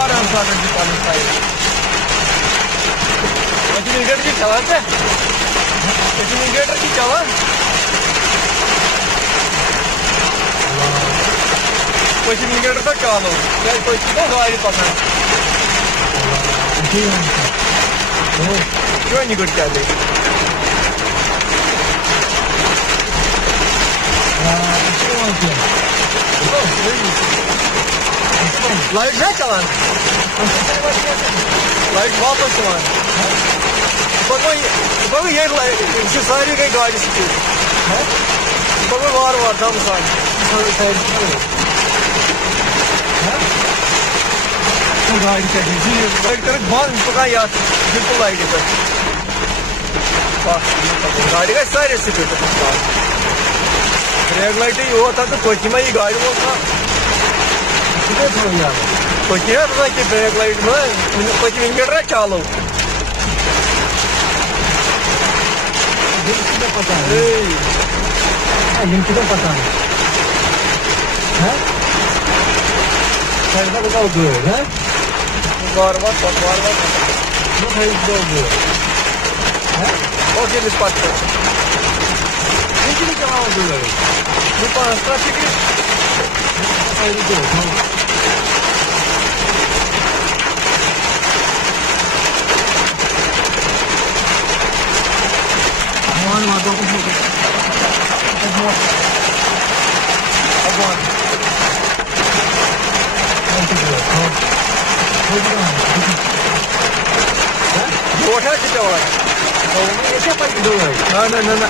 Aram zaten bir tane sayı. Acı bir ki çalan da. Acı bir ki çalan. Acı bir da çalan. Gel koy ki daha iyi pasan. क्यों नहीं good कर light है चलान light वापस चलान बगो ये light सारी गई गाड़ी से बगो वार वार दम सान गाड़ी चली लाइट कर बंद पका यार बिल्कुल लाइट है गाड़ी का सारे से ब्रेक लाइट ही होता तो कोई में ही गाड़ी होता कोई कि ब्रेक लाइट में कोई इंडिकेटर चालू पता है इनकी तो पता है बताओ है बार ओके दिस पार्ट इनकी क्या हो गया ये पास ट्रैफिक मान माता को मोटा कितना हुआ ऐसे पर दो है ना